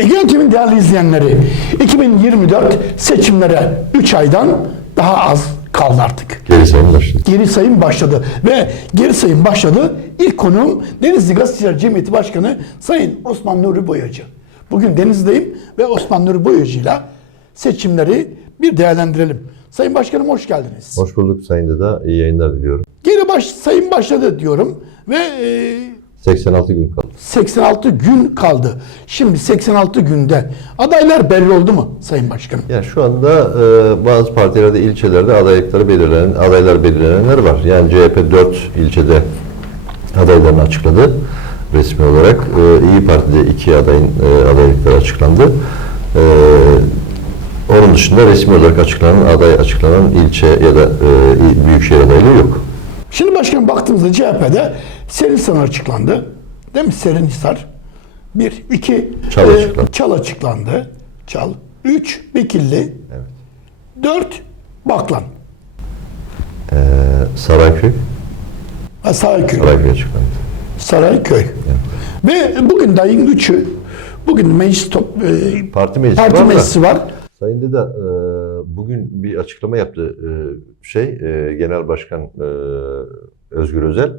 Ege Yönetim'in değerli izleyenleri 2024 seçimlere 3 aydan daha az kaldı artık. Geri sayım başladı. Geri sayım başladı ve geri sayım başladı. İlk konuğum Denizli Gazeteciler Cemiyeti Başkanı Sayın Osman Nuri Boyacı. Bugün Denizli'deyim ve Osman Nuri Boyacı'yla seçimleri bir değerlendirelim. Sayın Başkanım hoş geldiniz. Hoş bulduk Sayın Deda. İyi yayınlar diliyorum. Geri baş, sayım başladı diyorum ve e, 86 gün kaldı. 86 gün kaldı. Şimdi 86 günde adaylar belli oldu mu Sayın Başkanım? Yani şu anda e, bazı partilerde, ilçelerde adaylıkları belirlenen, adaylar belirlenenler var. Yani CHP 4 ilçede adaylarını açıkladı resmi olarak. E, İyi Parti'de iki adayın e, adaylıkları açıklandı. E, onun dışında resmi olarak açıklanan aday açıklanan ilçe ya da e, büyükşehir adaylığı yok. Şimdi başkanım baktığımızda CHP'de Serinhisar açıklandı. Değil mi? Serinhisar. Bir, iki, Çal açıklandı. Çal açıklandı. Çal. Üç, Bekilli. Dört, Baklan. E, Sarayköy, Ha, Sarayköy. Sarayköy açıklandı. Sarayköy. Ve bugün de ayın üçü. Bugün meclis top, e, Parti meclisi parti var meclisi var. Sayın Deda e, bugün bir açıklama yaptı e, şey e, Genel Başkan e, Özgür Özel.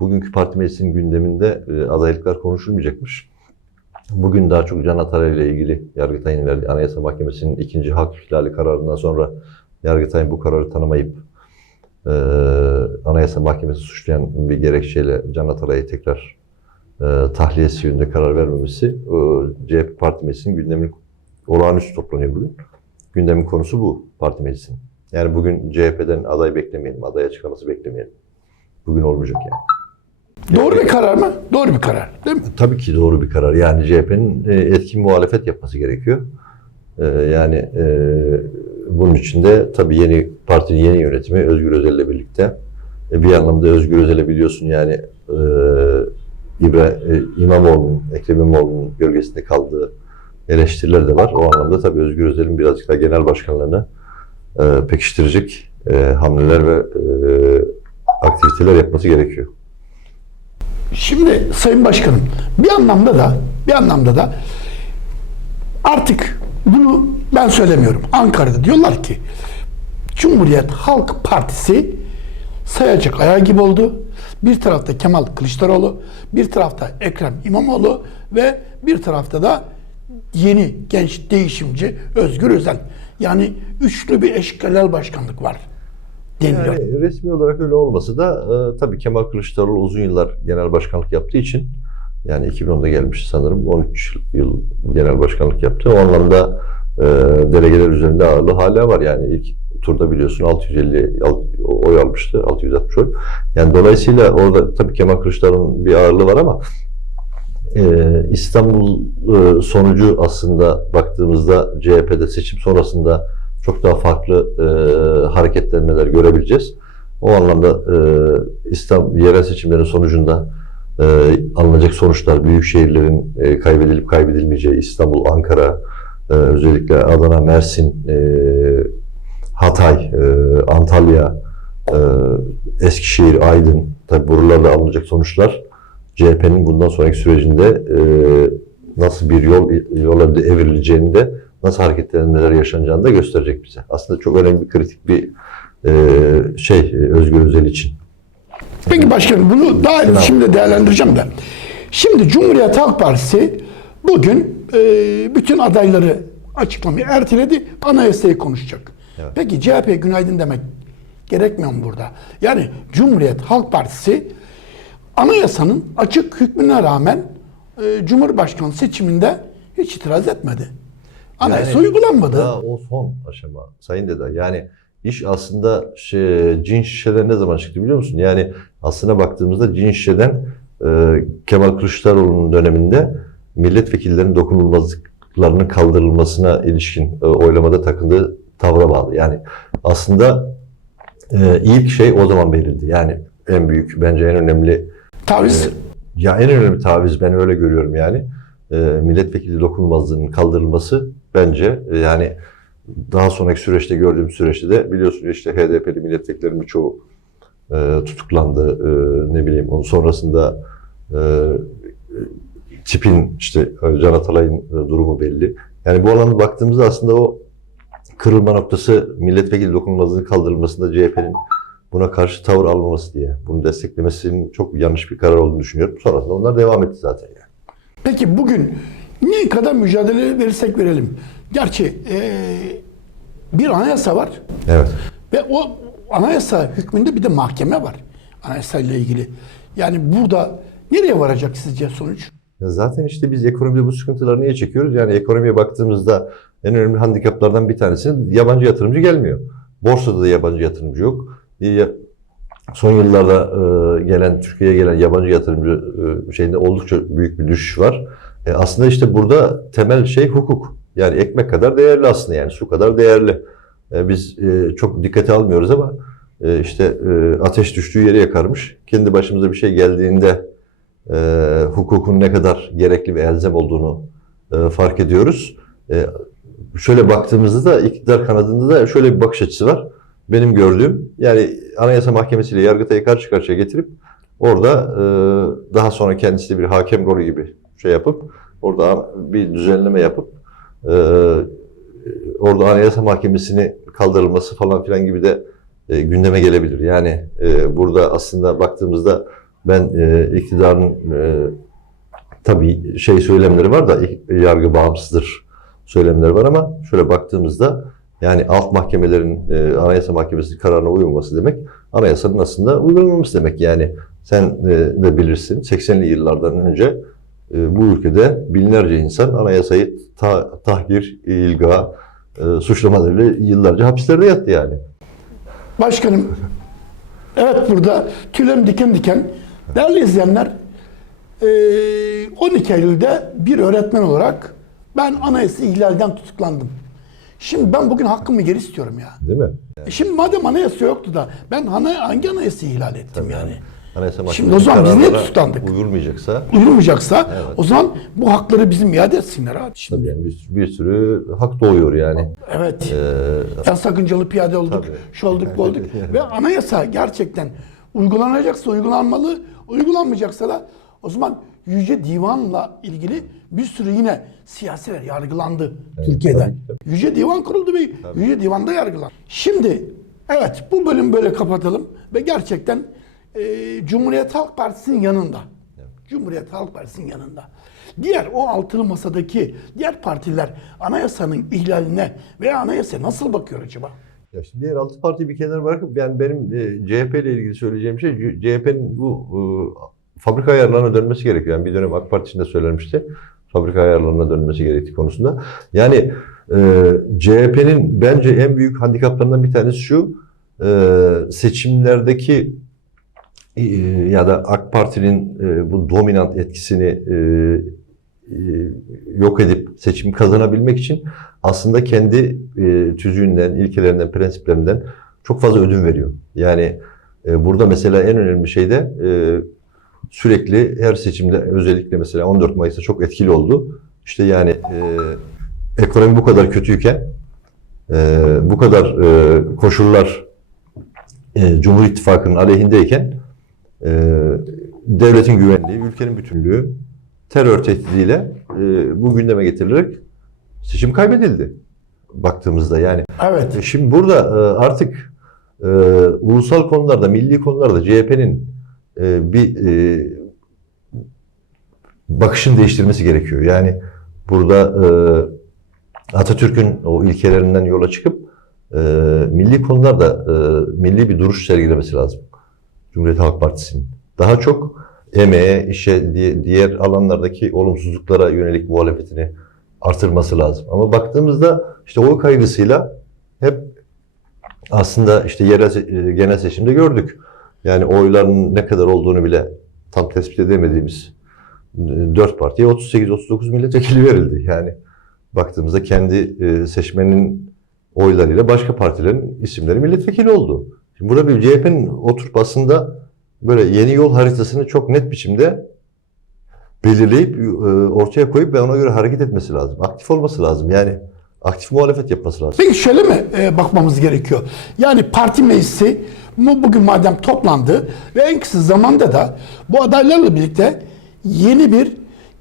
Bugünkü parti meclisinin gündeminde e, adaylıklar konuşulmayacakmış. Bugün daha çok Can Ataray ile ilgili Yargıtay'ın verdiği Anayasa Mahkemesi'nin ikinci hak ihlali kararından sonra Yargıtay'ın bu kararı tanımayıp e, Anayasa Mahkemesi suçlayan bir gerekçeyle Can Ataray'ı tekrar e, tahliyesi yönünde karar vermemesi o, CHP Parti Meclisi'nin gündemini olağanüstü toplanıyor bugün. Gündemin konusu bu parti meclisinin. Yani bugün CHP'den aday beklemeyelim, aday açıklaması beklemeyelim. Bugün olmayacak yani. Doğru bir karar mı? Doğru bir karar. Değil mi? Tabii ki doğru bir karar. Yani CHP'nin e, etkin muhalefet yapması gerekiyor. E, Yani e, bunun için de tabii yeni partinin yeni yönetimi Özgür Özel ile birlikte bir anlamda Özgür Özel'e biliyorsun yani İbra, İmamoğlu'nun, Ekrem İmamoğlu'nun gölgesinde kaldığı eleştiriler de var. O anlamda tabii Özgür Özel'in birazcık daha genel başkanlığını e, pekiştirecek hamleler ve aktiviteler yapması gerekiyor. Şimdi Sayın Başkanım bir anlamda da bir anlamda da artık bunu ben söylemiyorum. Ankara'da diyorlar ki Cumhuriyet Halk Partisi sayacak ayağı gibi oldu. Bir tarafta Kemal Kılıçdaroğlu, bir tarafta Ekrem İmamoğlu ve bir tarafta da yeni genç değişimci Özgür Özel. Yani üçlü bir eşkalel başkanlık var deniliyor. Yani resmi olarak öyle olmasa da e, tabii Kemal Kılıçdaroğlu uzun yıllar genel başkanlık yaptığı için yani 2010'da gelmiş sanırım 13 yıl genel başkanlık yaptı. O anlamda e, delegeler üzerinde ağırlığı hala var. Yani ilk turda biliyorsun 650 al- oy almıştı. 660 oy. Yani dolayısıyla orada tabii Kemal Kılıçdaroğlu'nun bir ağırlığı var ama e, İstanbul e, sonucu aslında baktığımızda CHP'de seçim sonrasında çok daha farklı e, hareketlenmeler görebileceğiz. O anlamda e, İstanbul yerel seçimlerin sonucunda e, alınacak sonuçlar büyük şehirlerin e, kaybedilip kaybedilmeyeceği İstanbul, Ankara, e, özellikle Adana, Mersin, e, Hatay, e, Antalya, e, Eskişehir, Aydın tabi buralarla alınacak sonuçlar CHP'nin bundan sonraki sürecinde e, nasıl bir yol yola evrileceğini de nasıl hareketlenmeler yaşanacağını da gösterecek bize. Aslında çok önemli bir kritik bir e, şey e, Özgür Özel için. Peki başkanım bunu daha ayrı şimdi değerlendireceğim de. Şimdi Cumhuriyet Halk Partisi bugün e, bütün adayları açıklamayı erteledi. Anayasayı konuşacak. Peki CHP günaydın demek gerekmiyor mu burada? Yani Cumhuriyet Halk Partisi anayasanın açık hükmüne rağmen e, Cumhurbaşkanı seçiminde hiç itiraz etmedi. Anayasa Yani uygulanmadı. Daha o son aşama Sayın Deda. Yani iş aslında şey, cin şişeden ne zaman çıktı biliyor musun? Yani aslına baktığımızda cin şişeden e, Kemal Kılıçdaroğlu'nun döneminde milletvekillerinin dokunulmazlıklarının kaldırılmasına ilişkin e, oylamada takındığı tavra bağlı. Yani aslında e, ilk şey o zaman verildi. Yani en büyük bence en önemli Taviz. ya en önemli taviz ben öyle görüyorum yani. E, milletvekili dokunulmazlığının kaldırılması bence e, yani daha sonraki süreçte gördüğüm süreçte de biliyorsunuz işte HDP'li milletvekillerin birçoğu e, tutuklandı. E, ne bileyim onun sonrasında e, tipin işte e, Can Atalay'ın e, durumu belli. Yani bu alana baktığımızda aslında o kırılma noktası milletvekili dokunulmazlığının kaldırılmasında CHP'nin buna karşı tavır almaması diye. Bunu desteklemesinin çok yanlış bir karar olduğunu düşünüyorum. Sonrasında onlar devam etti zaten yani. Peki bugün ne kadar mücadele verirsek verelim. Gerçi eee, bir anayasa var Evet. ve o anayasa hükmünde bir de mahkeme var. Anayasa ile ilgili. Yani burada nereye varacak sizce sonuç? Ya zaten işte biz ekonomide bu sıkıntıları niye çekiyoruz? Yani ekonomiye baktığımızda en önemli handikaplardan bir tanesi yabancı yatırımcı gelmiyor. Borsada da yabancı yatırımcı yok. Ya- Son yıllarda e, gelen Türkiye'ye gelen yabancı yatırımcı e, şeyinde oldukça büyük bir düşüş var. E, aslında işte burada temel şey hukuk. Yani ekmek kadar değerli aslında yani su kadar değerli. E, biz e, çok dikkate almıyoruz ama e, işte e, ateş düştüğü yeri yakarmış. Kendi başımıza bir şey geldiğinde e, hukukun ne kadar gerekli ve elzem olduğunu e, fark ediyoruz. E, şöyle baktığımızda da iktidar kanadında da şöyle bir bakış açısı var. Benim gördüğüm yani Anayasa Mahkemesi ile Yargıtay'ı karşı karşıya getirip orada e, daha sonra kendisi bir hakem rolü gibi şey yapıp orada bir düzenleme yapıp e, orada Anayasa Mahkemesi'ni kaldırılması falan filan gibi de e, gündeme gelebilir. Yani e, burada aslında baktığımızda ben e, iktidarın e, tabii şey söylemleri var da yargı bağımsızdır söylemleri var ama şöyle baktığımızda yani alt mahkemelerin e, Anayasa Mahkemesi'nin kararına uymaması demek anayasanın aslında uygulanmaması demek. Yani sen e, de bilirsin 80'li yıllardan önce bu ülkede binlerce insan anayasayı ta, tahkir, ilga, e, suçlamalarıyla yıllarca hapislerde yattı yani. Başkanım, evet burada tüylerim diken diken. Değerli izleyenler, eee, 12 Eylül'de bir öğretmen olarak ben anayasa ihlalden tutuklandım. Şimdi ben bugün hakkımı geri istiyorum ya. Değil mi? E Şimdi madem anayasa yoktu da ben hangi anayasayı ihlal ettim yani? Anayasa Şimdi o zaman biz niye kararlara tutuklandık? Uyulmayacaksa Uyulmayacaksa o zaman bu hakları bizim iade etsinler abi. Şimdi. tabii yani bir, bir sürü hak doğuyor yani. Evet. Ee, En sakıncalı piyade olduk, Tabii. şu olduk, bu olduk. Ve anayasa gerçekten uygulanacaksa uygulanmalı, uygulanmayacaksa da o zaman Yüce Divan'la ilgili bir sürü yine siyasiler yargılandı Türkiye'den. Yüce Divan kuruldu ve Yüce Divan'da yargılandı. Şimdi evet bu bölüm böyle kapatalım ve gerçekten e, Cumhuriyet Halk Partisi'nin yanında. Cumhuriyet Halk Partisi'nin yanında. Diğer o altılı masadaki diğer partiler anayasanın ihlaline veya anayasaya nasıl bakıyor acaba? Ya şimdi diğer altı partiyi bir kenara bırakıp yani benim e, CHP ile ilgili söyleyeceğim şey CHP'nin bu e, fabrika ayarlarına dönmesi gerekiyor. Yani bir dönem AK Parti için de söylenmişti. Fabrika ayarlarına dönmesi gerektiği konusunda. Yani e, CHP'nin bence en büyük handikaplarından bir tanesi şu. e, seçimlerdeki ya da AK Parti'nin e, bu dominant etkisini e, e, yok edip seçim kazanabilmek için aslında kendi e, tüzüğünden, ilkelerinden, prensiplerinden çok fazla ödün veriyor. Yani e, burada mesela en önemli şey de e, sürekli her seçimde özellikle mesela 14 Mayıs'ta çok etkili oldu. İşte yani e, ekonomi bu kadar kötüyken e, bu kadar e, koşullar e, Cumhur İttifakı'nın aleyhindeyken e, devletin güvenliği, ülkenin bütünlüğü terör tehdidiyle e, bu gündeme getirilerek seçim kaybedildi baktığımızda yani. Evet. E, Şimdi burada e, artık e, ulusal konularda, milli konularda CHP'nin e, bir e, bakışını değiştirmesi gerekiyor. Yani burada e, Atatürk'ün o ilkelerinden yola çıkıp e, milli konularda e, milli bir duruş sergilemesi lazım. Cumhuriyet Halk Partisi'nin. Daha çok emeğe, işe, di- diğer alanlardaki olumsuzluklara yönelik muhalefetini artırması lazım. Ama baktığımızda işte o kaygısıyla hep aslında işte yerel e, genel seçimde gördük. Yani oyların ne kadar olduğunu bile tam tespit edemediğimiz e, dört partiye 38-39 milletvekili verildi. Yani baktığımızda kendi e, seçmenin oylarıyla başka partilerin isimleri milletvekili oldu. Şimdi burada bir CHP'nin oturup aslında böyle yeni yol haritasını çok net biçimde belirleyip e, ortaya koyup ve ona göre hareket etmesi lazım. Aktif olması lazım. Yani aktif muhalefet yapması lazım. Peki şöyle mi e, bakmamız gerekiyor? Yani parti meclisi bu- bugün madem toplandı ve en kısa zamanda da bu adaylarla birlikte yeni bir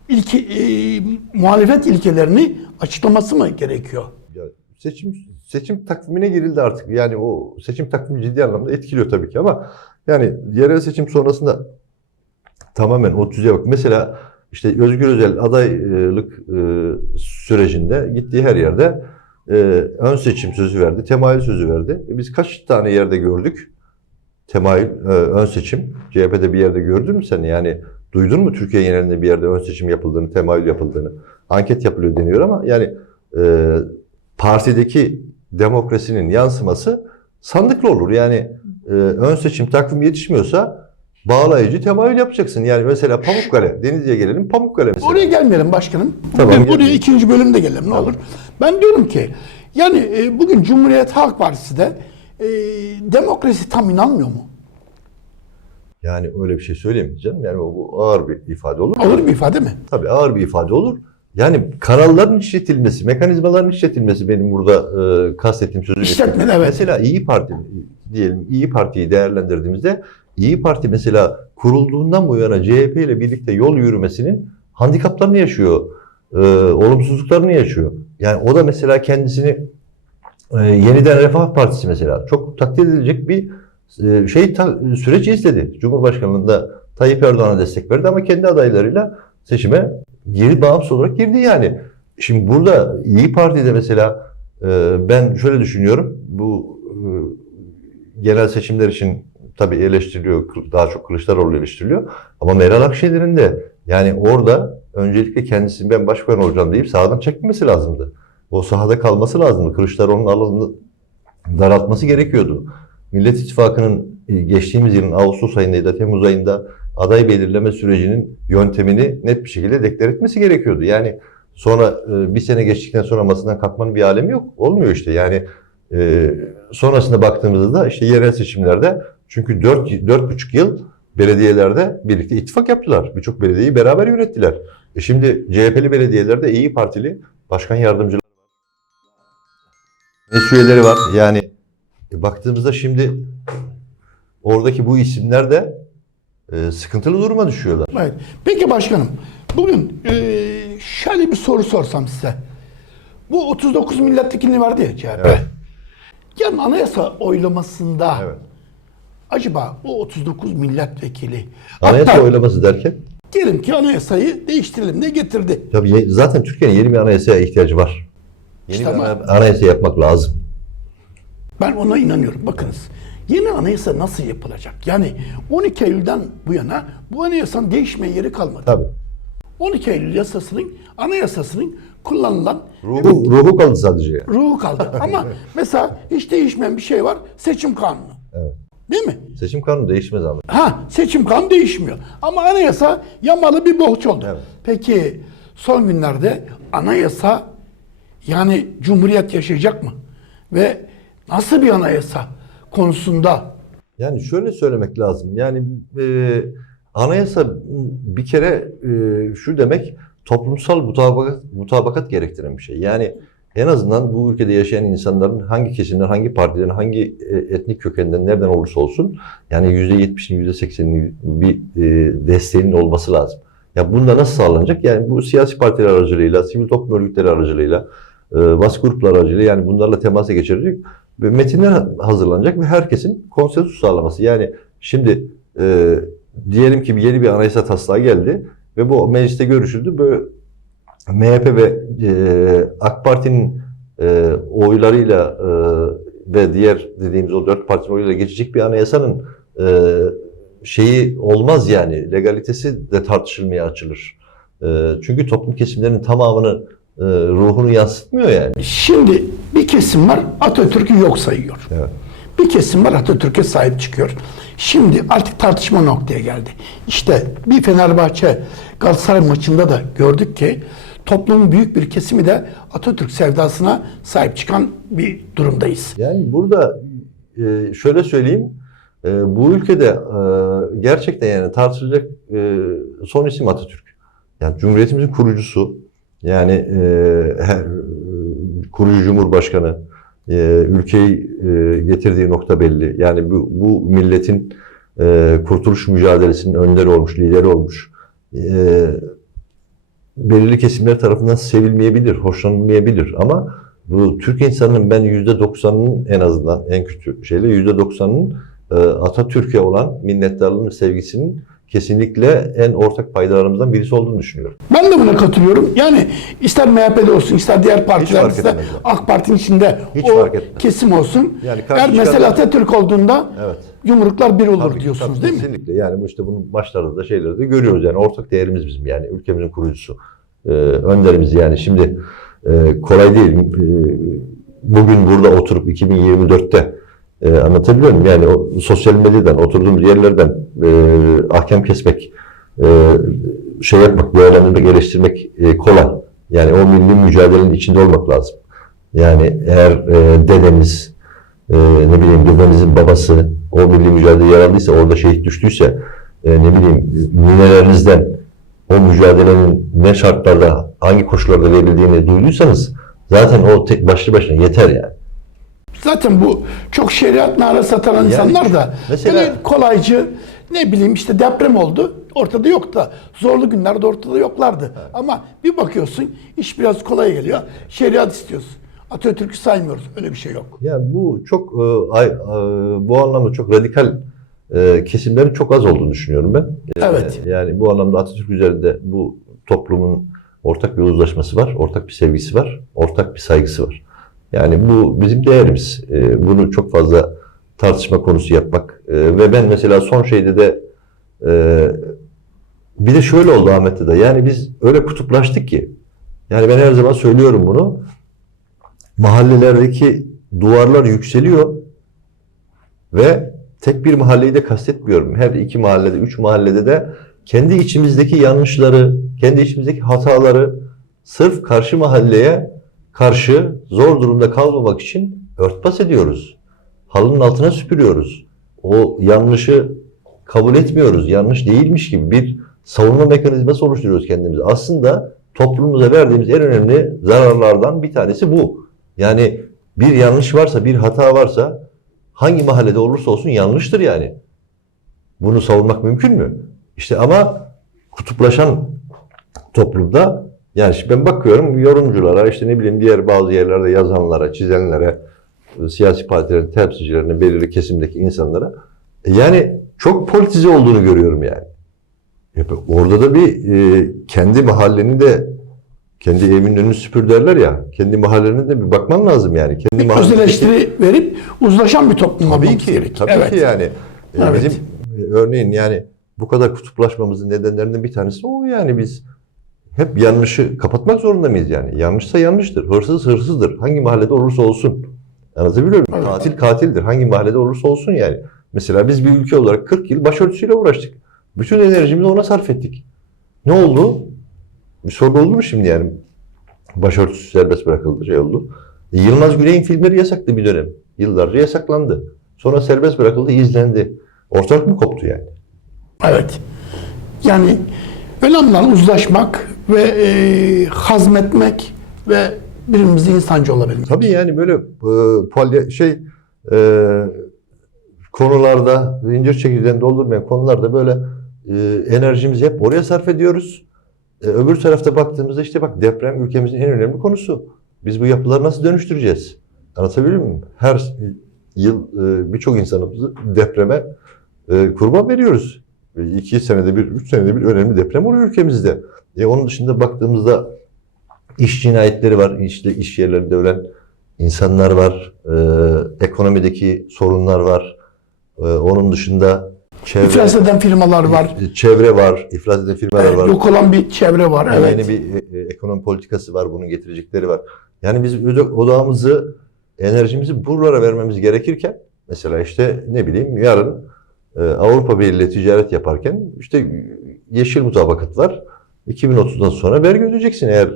ilke, e, muhalefet ilkelerini açıklaması mı gerekiyor? Ya seçim seçim takvimine girildi artık. Yani o seçim takvimi ciddi anlamda etkiliyor tabii ki ama yani yerel seçim sonrasında tamamen o tüzeye bak. Mesela işte Özgür Özel adaylık e, sürecinde gittiği her yerde e, ön seçim sözü verdi, temayül sözü verdi. E, biz kaç tane yerde gördük? Temayül, ön seçim. CHP'de bir yerde gördün mü sen? Yani duydun mu Türkiye genelinde bir yerde ön seçim yapıldığını, temayül yapıldığını? Anket yapılıyor deniyor ama yani partideki demokrasinin yansıması sandıklı olur. Yani e, ön seçim takvimi yetişmiyorsa bağlayıcı temayül yapacaksın. Yani mesela Pamukkale, Denizli'ye gelelim Pamukkale mesela. Oraya gelmeyelim başkanım. Tamam, Bugün buraya gelmeyelim. ikinci bölümde gelelim ne olur. Ben diyorum ki yani e, bugün Cumhuriyet Halk Partisi de e, demokrasi tam inanmıyor mu? Yani öyle bir şey söyleyemeyeceğim. Yani bu bu ağır bir ifade olur. Olur bir ifade mi? Tabii ağır bir ifade olur. Yani kanalların işletilmesi, mekanizmaların işletilmesi benim burada e, kastettiğim sözü. İşletme, evet. Mesela İyi Parti diyelim İyi Parti'yi değerlendirdiğimizde İyi Parti mesela kurulduğundan bu yana CHP ile birlikte yol yürümesinin handikaplarını yaşıyor. E, olumsuzluklarını yaşıyor. Yani o da mesela kendisini e, yeniden Refah Partisi mesela çok takdir edilecek bir e, şey ta- süreci izledi. Cumhurbaşkanlığında Tayyip Erdoğan'a destek verdi ama kendi adaylarıyla seçime geri bağımsız olarak girdi yani. Şimdi burada İyi Parti'de mesela e, ben şöyle düşünüyorum. Bu e, genel seçimler için tabii eleştiriliyor. Daha çok Kılıçdaroğlu eleştiriliyor. Ama Meral Akşener'in de yani orada öncelikle kendisini ben başbakan olacağım deyip sahadan çekmemesi lazımdı. O sahada kalması lazımdı. Kılıçdaroğlu'nun alanını daraltması gerekiyordu. Millet İttifakı'nın e, geçtiğimiz yılın Ağustos ayında ya da Temmuz ayında aday belirleme sürecinin yöntemini net bir şekilde deklar etmesi gerekiyordu. Yani sonra e, bir sene geçtikten sonra masadan kalkmanın bir alemi yok. Olmuyor işte yani e, sonrasında baktığımızda da işte yerel seçimlerde çünkü 4 4,5 yıl belediyelerde birlikte ittifak yaptılar. Birçok belediyeyi beraber yönettiler. E şimdi CHP'li belediyelerde İyi Partili başkan yardımcıları meclis üyeleri var. Yani e, baktığımızda şimdi oradaki bu isimler de e, sıkıntılı duruma düşüyorlar. Evet. Peki başkanım bugün e, şöyle bir soru sorsam size. Bu 39 milletvekili vardı ya CHP. Evet. Yarın anayasa oylamasında Evet. acaba o 39 milletvekili Anayasa hatta oylaması derken diyelim ki anayasayı değiştirelim diye getirdi. tabii ye- zaten Türkiye'nin yeni bir anayasaya ihtiyacı var. Yeni İşte bir ama- ana- anayasa yapmak lazım. Ben ona inanıyorum. Bakınız yeni anayasa nasıl yapılacak? Yani 12 Eylül'den bu yana bu anayasanın değişme yeri kalmadı. Tabii. 12 Eylül yasasının anayasasının kullanılan Ruhu, ruhu kaldı sadece. yani. ruhu kaldı. Ama mesela hiç değişmeyen bir şey var. Seçim kanunu. Evet. Değil mi? Seçim kanunu değişmez ama. Ha seçim kanunu değişmiyor. Ama anayasa yamalı bir bohç oldu. Evet. Peki son günlerde anayasa yani cumhuriyet yaşayacak mı? Ve nasıl bir anayasa konusunda Yani şöyle söylemek lazım. Yani e, anayasa bir kere e, şu demek toplumsal mutabakat, mutabakat gerektiren bir şey. Yani en azından bu ülkede yaşayan insanların hangi kesimden, hangi partiden, hangi e, etnik kökenden, nereden olursa olsun yani %70'in, %80'in bir e, desteğinin olması lazım. Ya bunda nasıl sağlanacak? Yani bu siyasi partiler aracılığıyla, sivil toplum örgütleri aracılığıyla, e, baskı grupları aracılığıyla yani bunlarla temasa geçirecek metinler hazırlanacak ve herkesin konsensus sağlaması. Yani şimdi e, diyelim ki yeni bir anayasa taslağı geldi ve bu mecliste görüşüldü. Böyle MHP ve e, AK Parti'nin e, oylarıyla e, ve diğer dediğimiz o dört partinin oylarıyla geçecek bir anayasanın e, şeyi olmaz yani legalitesi de tartışılmaya açılır. E, çünkü toplum kesimlerinin tamamını e, ruhunu yansıtmıyor yani. Şimdi kesim var Atatürk'ü yok sayıyor. Evet. Bir kesim var Atatürk'e sahip çıkıyor. Şimdi artık tartışma noktaya geldi. İşte bir Fenerbahçe Galatasaray maçında da gördük ki toplumun büyük bir kesimi de Atatürk sevdasına sahip çıkan bir durumdayız. Yani burada e, şöyle söyleyeyim, e, bu ülkede e, gerçekten yani tartışılacak son isim Atatürk. Yani Cumhuriyetimizin kurucusu, yani her- kurucu Cumhurbaşkanı, e, ülkeyi e, getirdiği nokta belli. Yani bu, bu milletin e, kurtuluş mücadelesinin önderi olmuş, lideri olmuş. E, belirli kesimler tarafından sevilmeyebilir, hoşlanılmayabilir ama bu Türk insanının ben %90'ının en azından en kötü şeyle %90'ının e, Atatürk'e olan minnettarlığının, sevgisinin kesinlikle en ortak paydalarımızdan birisi olduğunu düşünüyorum. Ben de buna katılıyorum. Yani ister MHP'de olsun, ister diğer partiler, ister. AK Parti'nin içinde Hiç o fark etmez. kesim olsun. Yani Eğer çıkanlar- Atatürk olduğunda Evet. yumruklar bir olur Tabii diyorsunuz tabii, değil mi? Kesinlikle. Yani bu işte bunun başlarda da şeyleri de görüyoruz. Yani ortak değerimiz bizim yani ülkemizin kurucusu. Ee, önderimiz yani şimdi e, kolay değil. Ee, bugün burada oturup 2024'te e, anlatabiliyor muyum? Yani o, sosyal medyadan, oturduğumuz yerlerden e, ahkam kesmek, e, şey yapmak, değerlendirmek, eleştirmek e, kolay. Yani o milli mücadelenin içinde olmak lazım. Yani eğer e, dedemiz, e, ne bileyim dedemizin babası o milli mücadeleye yer orada şehit düştüyse, e, ne bileyim ninelerinizden o mücadelenin ne şartlarda, hangi koşullarda verildiğini duyduysanız zaten o tek başlı başına yeter yani. Zaten bu çok şeriat nara satan Yani insanlar da mesela- kolaycı ne bileyim işte deprem oldu ortada yok da zorlu günlerde ortada yoklardı. Ama bir bakıyorsun iş biraz kolay geliyor. Şeriat istiyorsun. Atatürk'ü saymıyoruz. Öyle bir şey yok. Yani bu çok e, ay- e, bu anlamda çok radikal e, kesimlerin çok az olduğunu düşünüyorum ben. Evet. Yani bu anlamda Atatürk üzerinde bu toplumun ortak bir uzlaşması var, ortak bir sevgisi var, ortak bir saygısı var. Yani bu bizim değerimiz. E, bunu çok fazla tartışma konusu yapmak e, ve ben mesela son şeyde de e, bir de şöyle oldu Ahmet'te de yani biz öyle kutuplaştık ki yani ben her zaman söylüyorum bunu mahallelerdeki duvarlar yükseliyor ve tek bir mahalleyi de kastetmiyorum. Her iki mahallede, üç mahallede de kendi içimizdeki yanlışları, kendi içimizdeki hataları sırf karşı mahalleye karşı zor durumda kalmamak için örtbas ediyoruz. Halının altına süpürüyoruz. O yanlışı kabul etmiyoruz. Yanlış değilmiş gibi bir savunma mekanizması oluşturuyoruz kendimize. Aslında toplumumuza verdiğimiz en önemli zararlardan bir tanesi bu. Yani bir yanlış varsa, bir hata varsa hangi mahallede olursa olsun yanlıştır yani. Bunu savunmak mümkün mü? İşte ama kutuplaşan toplumda yani ben bakıyorum yorumculara işte ne bileyim diğer bazı yerlerde yazanlara, çizenlere, e, siyasi partilerin temsilcilerine, belirli kesimdeki insanlara e, yani çok politize olduğunu görüyorum yani. Hep orada da bir e, kendi mahallenin de kendi evinin önünü süpür derler ya. Kendi mahallenin de bir bakman lazım yani. Kendi Bir öz eleştiri verip uzlaşan bir toplum Tabii ki, gerek. tabii evet. ki yani. E, Evet. Bizim e, örneğin yani bu kadar kutuplaşmamızın nedenlerinden bir tanesi o yani biz hep yanlışı kapatmak zorunda mıyız yani? Yanlışsa yanlıştır, hırsız hırsızdır. Hangi mahallede olursa olsun. Anlatabiliyor muyum? Katil katildir. Hangi mahallede olursa olsun yani. Mesela biz bir ülke olarak 40 yıl başörtüsüyle uğraştık. Bütün enerjimizi ona sarf ettik. Ne oldu? Bir sorun oldu mu şimdi yani? Başörtüsü serbest bırakıldı, şey oldu. E, Yılmaz Güney'in filmleri yasaktı bir dönem. Yıllarca yasaklandı. Sonra serbest bırakıldı, izlendi. Ortalık mı koptu yani? Evet. Yani önemli olan uzlaşmak ve e, hazmetmek ve birbirimize insancı olabilmek. Tabii yani böyle e, şey e, konularda zincir çekirdeğini doldurmayan konularda böyle e, enerjimizi hep oraya sarf ediyoruz. E, öbür tarafta baktığımızda işte bak deprem ülkemizin en önemli konusu. Biz bu yapıları nasıl dönüştüreceğiz? Anlatabiliyor muyum? Her yıl e, birçok insanımızı depreme e, kurban veriyoruz. E, iki senede bir, üç senede bir önemli deprem oluyor ülkemizde. E, onun dışında baktığımızda iş cinayetleri var. İşte iş yerlerinde ölen insanlar var. E, ekonomideki sorunlar var. E, onun dışında çevre, İflas eden firmalar var. çevre var. iflas eden firmalar Evet, var. yok olan bir çevre var. Evet. Yeni bir e, e, ekonomi politikası var. Bunun getirecekleri var. Yani biz odağımızı, enerjimizi buralara vermemiz gerekirken mesela işte ne bileyim yarın e, Avrupa Birliği ticaret yaparken işte yeşil mutabakat var. 2030'dan sonra vergi ödeyeceksin eğer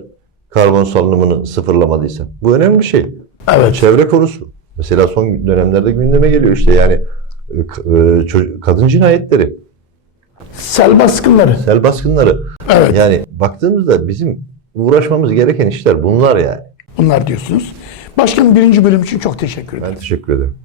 karbon salınımını sıfırlamadıysan. Bu önemli bir şey. Evet. Çevre konusu. Mesela son dönemlerde gündeme geliyor işte yani e, e, kadın cinayetleri, Sel baskınları. sel baskınları. Evet. Yani baktığımızda bizim uğraşmamız gereken işler bunlar yani. Bunlar diyorsunuz. Başkanım birinci bölüm için çok teşekkür ederim. Ben teşekkür ederim.